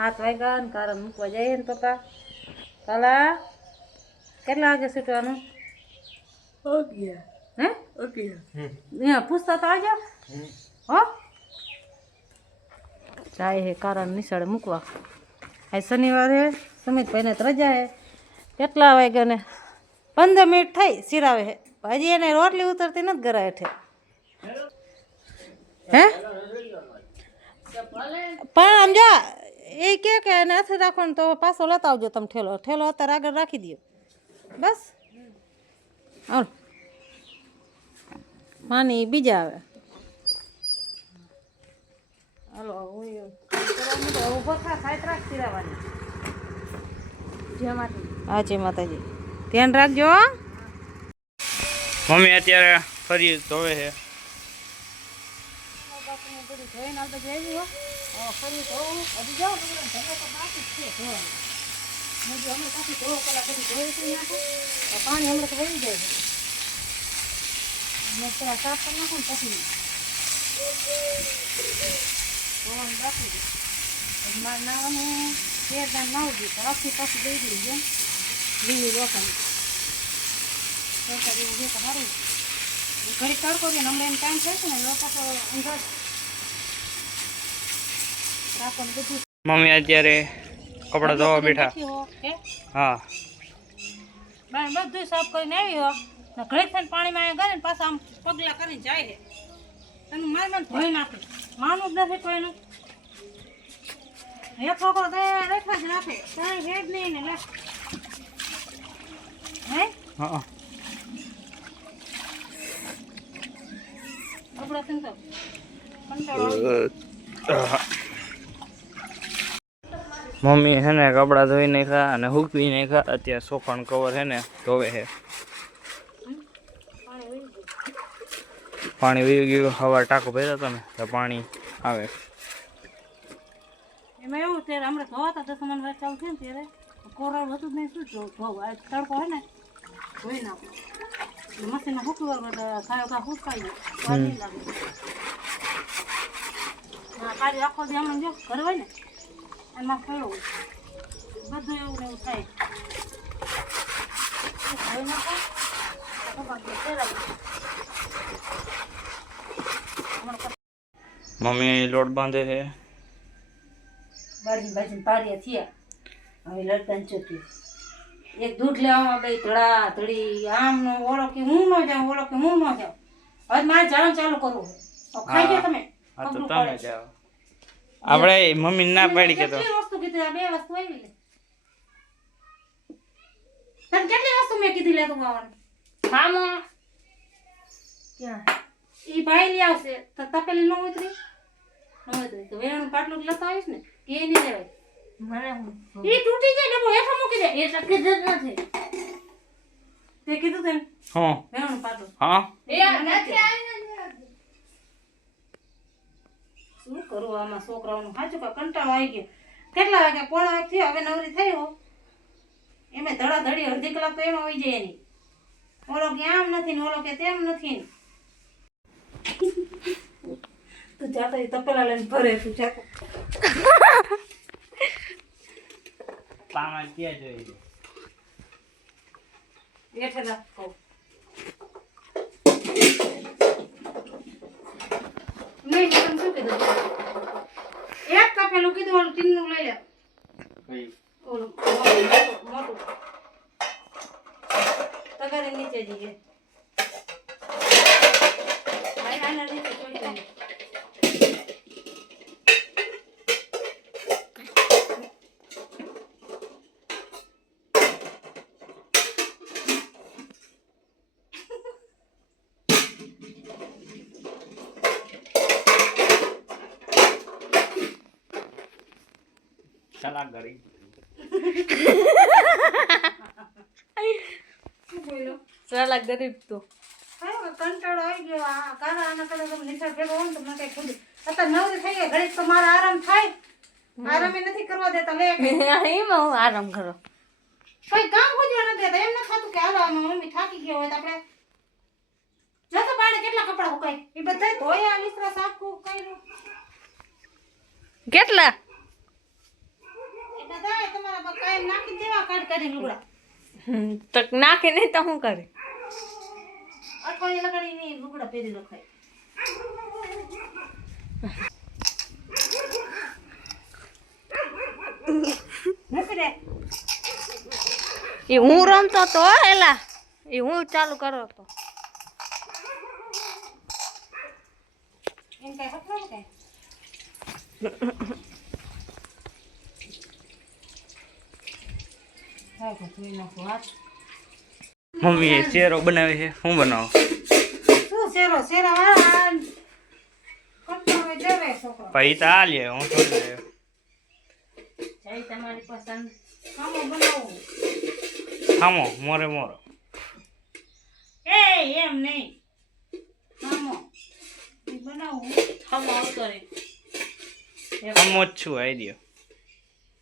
7 વાગ્યા ને કારણ મૂકવા જઈએ ને પપ્પા. કાલા કેટલા વાગે છૂટવાનું? 11. હે 11. પૂછતા તો આવજો હો. જાય હે કારણ નિશાળે મૂકવા. આ શનિવારે સમિતભાઈને તો રજા હે. કેટલા વાગ્યા ને 15 મિનિટ થઈ સિરાવે હે. હજી એને રોટલી ઉતરતી નથી ઘરે હેઠે. હે પણ આમ જો એ કે નથી રાખવાનું તો પાછો લેતા આવજો તમે ઠેલો અત્યારે આગળ રાખી દો બસ. હાલ માની બીજા આવે. હાલો ઊભો થા સાઈડ રાખ સિરાવાની. હા જય માતાજી. ધ્યાન રાખજો. મમ્મી અત્યારે ફરી ધોવે છે. પાણી હમણાં તો વહી જાય છે. સાફ કરી નાખો ને પછી નાવાનું 13 દાન નાવું જોઈએ તો આખી પાછી દઈ દીધી છે. લીલી લોખંડ સરકારી જે તો સારું ઘડી તડકો છે ને હમણાં એમ ટાઈમ થશે ને લોકો અંદર રાખવાનું બધું. મમ્મી અત્યારે કપડા ધોવા બેઠા. હા બધું સાફ કરીને આવી હો ને ઘડીક થઈને પાણીમાં ગયા ને પાછા આમ પગલા કરીને જાય છે. તમે મારે ધોઈ નાખે માનું જ નથી કોઈનું. એક છોકરો તો રેઠા જ રાખે કાંઈ હેડ નહીં ને લે હે. હા કપડા સિંગતો કંટાળો. મમ્મી છે ને કપડા ધોઈ નાખ્યા અને સૂકવી નાખ્યા. અત્યારે સોફાનું કવર છે ને ધોવે છે. પાણી વહી ગયું. હવા ટાંકો ભર્યો હતો ને તો પાણી આવે. એમાં એવું ત્યારે હમણાં ધોવાતા 10 મણ વાત ચાલુ છે ને ત્યારે કોરાળ હતું જ નહીં. શું ધોવું આ તડકો હોય ને ધોઈ નાખો મશીનમાં સૂકવા ખાયો કા સૂકાઈ જાય નહીં લાગે. કાઢી આખો દી હમણાં જો ઘર હોય ને એમાં ખોયો બધું એવું ને એવું થાય. ધોઈ નાખો મમ્મી લોટ બાંધે છે. બાજી બાજીને પાડ્યા થયા. હવે લડકાને ચોટ્યું. એક દૂધ લેવામાં ગઈ ધડા ધડી આમ નો ઓળો કે હું ન જાઉં ઓળો કે હું ન જાઉં. હવે મારે જવાનું ચાલુ કરવું હોય ખાઈ ગયા તમે. હા તો તમે જાઓ. આપણે મમ્મી ના પાડી કે તો કેટલી વસ્તુ કીધી આ બે વસ્તુ આવી લે. તને કેટલી વસ્તુ મેં કીધી લે તું આવવાનું. હામાં ક્યાં ઈ ભાઈ લઈ આવશે તો તપેલી ન ઉતરી તો વેણું પાટલું લેતા આવીશ ને કે નહીં લેવાય. મને ઈ તૂટી જાય ડબો હેઠો મૂકી દે એ ટકી જ નથી. તે કીધું તેમ હા વેણું પાટલું હા એ નથી આવીને શું કરું આમાં છોકરાઓનું સાચું કા કંટાળો આવી ગયો. કેટલા વાગ્યા 1:30 થયો હવે નવરી થઈ હો એમે ધડા ધડી અડધી કલાક તો એમાં વહી જાય એની. ઓલો કે આમ નથી ને ઓલો કે તેમ નથી ને. તું જાતો તપેલા લઈને ભરે તું જાતો પામા ક્યાં જોઈ બેઠે રાખો. નહીં તમે શું કીધું એક તપેલું કીધું ઓલું ટીનનું લઈ લે. ઓલું મોટું તગારી નીચે જઈએ આના નીચે છોડી દે. ચાલા ગરી સાલા ગરીબ તો કંટાળો આવી ગયો. આ કારા આના કદાચ તમે નિશાળ ભેગો હોય ને તો મને કઈ ખુદ અત્યારે નવરી થઈ ગયા ઘડીક તો મારે આરામ થાય. આરામ નથી કરવા દેતા. લે એમાં હું આરામ કરો કઈ કામ ખોજવા નથી દેતા. એમ ન થતું કે હાલો મમ્મી થાકી ગયો હોય તો આપણે જતો પાડે કેટલા કપડા સુકાય એ બધા ધોયા વિસરા સાફ કર્યું. કેટલા એમ નાખી દેવા કાઢી લુગડા તો નાખે નહીં તો શું કરે અઠવાડિયે લગાડીને લુગડા પહેરી રખાય મૂકી દે એ હું રમતો તો એલા એ હું ચાલુ કરો તો એમ કઈ હકલો ને કઈ હા તો જોઈ નાખો હાથ મમ્મી એ ચેરો બનાવે છે શું બનાવો શું શેરા વાળા કંટાળો જવે છોકરો ભાઈ તો આ લે હું થોડી લે જઈ તમારી પસંદ ખામો બનાવો ખામો મોરે મોરો એમ નહીં ખામો બનાવું ખામો આવતો રે ખામો જ છું આવી દો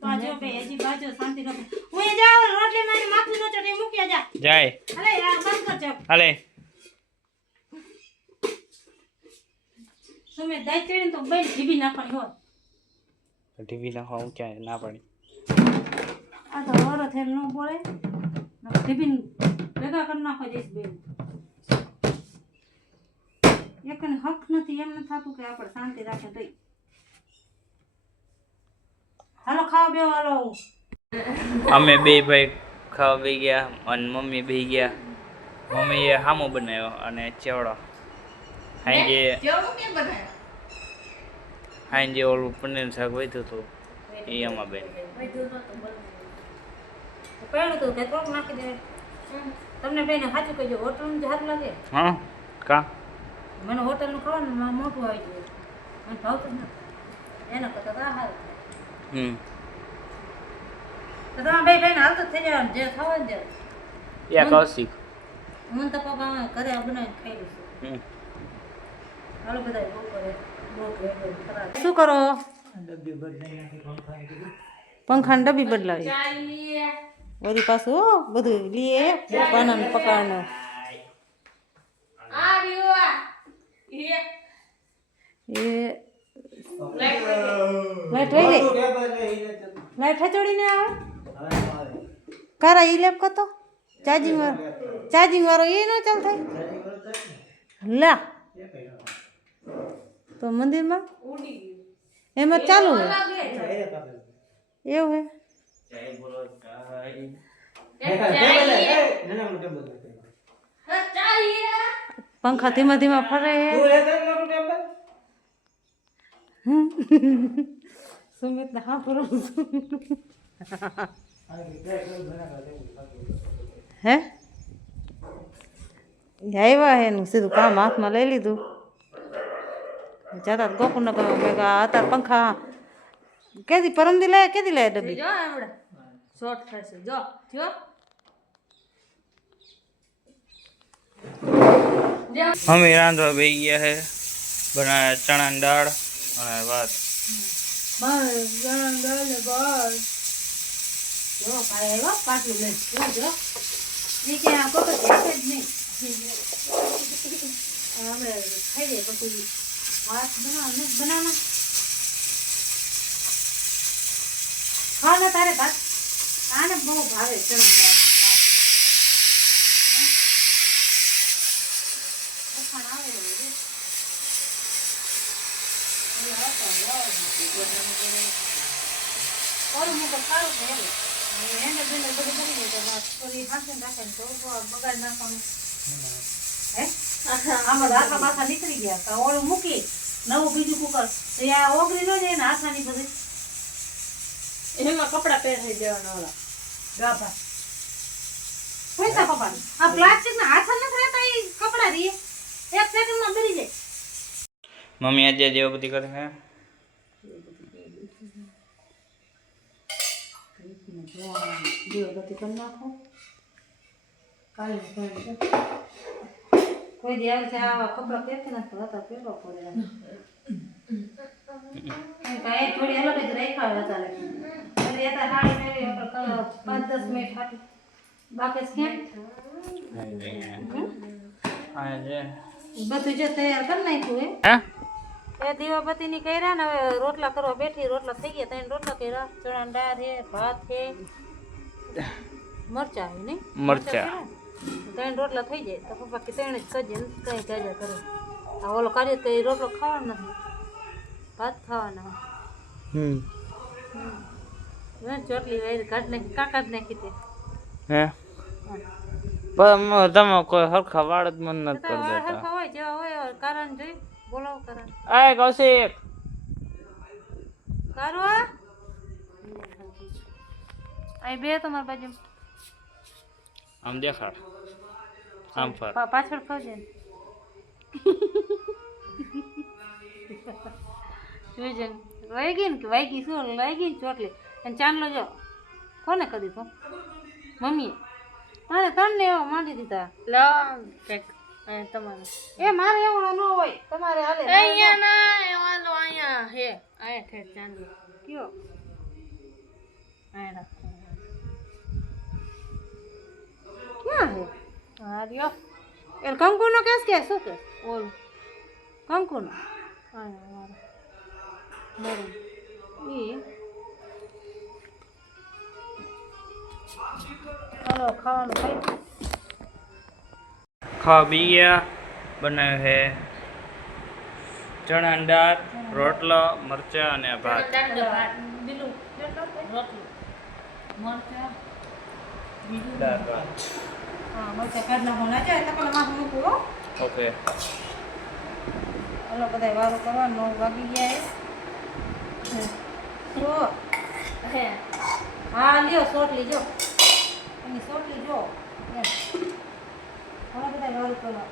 બાજો બે હજી બાજો શાંતિ રાખો હું એ જાવ રોટલી મારી માખી નો ચટણી મૂકી જા જાય અલે આ બંધ કર જા હાલે સુમે દાઈ ચડીને તો બેન જીબી નાખવાની હોય ટીવી નાખવા હું ક્યાંય ના પાડી આ તો વરો થેલ ન બોલે જીબી ભેગા કરી નાખો જઈશ બેન એકને હક નથી એમ ન થતું કે આપણે શાંતિ રાખે તોય હાલો ખાવા બેવો હાલો અમે બે ભાઈ ખાવા બે ગયા અને મમ્મી બે ગયા મમ્મીએ હામો બનાવ્યો અને ચેવડો હાંજે ઓલું પનીર શાક વધ્યું હતું એ આમાં બેન પહેલું તો કે થોડુંક નાખી દે તમને બેને સાચું કહેજો હોટલનું જ હાથ લાગે હા કા મને હોટલનું ખાવાનું મોટું આવી ગયું મને ભાવતું જ નથી એના કરતાં તો આ સારું તો તમારા બે બેન હાલતું જ થઈ જવાનું જે ખાવા જ યા કૌશિક હું તો પપ્પા ઘરે બનાવીને ખાઈ લઈશું હાલો બધા બહુ કરે શું કરો પંખાની ડબ્બી બદલાવી વળી પાછું બધું લીએ પાનાને પકાડને એ લાઈટ વહી ગઈ લાઈટ હચોડીને આવે કારા ઈ લેપ કતો ચાર્જિંગ વાળો એ ન ચાલ થાય લા તો મંદિરમાં એમ જ ચાલુ હે એવું હે પંખા ધીમા ધીમા ફરે સુમિત ને હા પૂરો હે આવ્યા હે એનું સીધું કામ હાથમાં લઈ લીધું જતા ગોકુળનગર ભેગા અત્યારે પંખા કેદી પરમદી લાયા કેદી લાયા ડબ્બી જો હમણાં શોર્ટ થશે જો જો અમે રાંધવા બે ગયા છે બનાવ્યા ચણાની દાળ અને ભાત જો ભાઈ આવ્યો પાટલું લઈ જો નીચે આ કોકો છે જ નહીં આપણે ખાઈ દઈએ પછી ભાત બનાવના ખાવાના તારે ભાત આને બહુ ભાવે ચણા નીકળી ગયા ઓલું મૂકી નવું બીજું કુકર તો આ ઓગળી નો જાય ને હાથાની બધી એમાં કપડા પહેરાઈ દેવાના ઓલા ગાભા પૈસા પપ્પા આ પ્લાસ્ટિક ના હાથા નથી રહેતા એ કપડા રી એક સેકન્ડ માં બરી જાય મમ્મી આજે જેવું બધી કરે છે કોઈ દી આવે છે આવા કપડા પહેરતી નથી હતા પહેરવા પડે થોડી અલગ જ રાખ્યા હતા એટલે એ સાડી પહેરી 5-10 મિનિટ હાટી બાકી સ્કેન બધું જે તૈયાર કરી નાખ્યું એ દીવાબત્તીની કર્યા ને હવે રોટલા કરવા બેઠી રોટલા થઈ ગયા ત્રણ રોટલા કર્યા ચણાની દાળ છે ભાત છે મરચા આવે નહીં મરચા. ત્રણ રોટલા થઈ જાય તો પપ્પા કે ત્રણ જ સજે કઈ જાજા કરે આ ઓલો કાર્ય તો એ રોટલો ખાવાનો નથી ભાત ખાવાના ચોટલી વાયર કાઢ નાખી કાકા જ નાખી તે હે પણ તમે કોઈ હરખા વાળ જ મન નથી કરી દેતા. હરખા હોય જેવા હોય કારણ જોઈ બોલાવો કારણ આય કૌશિક કારવા આ બે તમારી બાજુ આમ દેખાડ આમ ફર પાછળ ખાવજે ને જોઈજે ને વાગી ને કે વાગી શું વાગી ને ચોટલી અને ચાંદલો જો કોને કરી દીધો મમ્મીએ મારે ત્રણને એવા માંડી દીધા તમારે એ મારે એવડો ન હોય તમારે હાલે અહીંયા ના એવાનો અહીંયા હે આયા ઠેઠ ચાંદલો કયો આયા રાખો ક્યાં હે હા રહ્યો એ કંકુનો કેસ કે શું કે ઓલું કંકુનો આયા મારો ઈ હાલો ખાવાનું ખાઈ ખાવા બી ગયા બનાવ્યું છે ચણાની દાળ રોટલો મરચા અને ભાત. બીલું રોટલું મરચા દાળ ભાત. હા મરચા કાઢ નાખો ના જાય એટલે પેલા માથું મૂકવું હો ઓકે હાલો બધા વારું કરવાનું 9 વાગી ગયા જો હે હા લ્યો સોટલી જો એની સોટલી જો એમ હાલો બધા વારું કરવાનું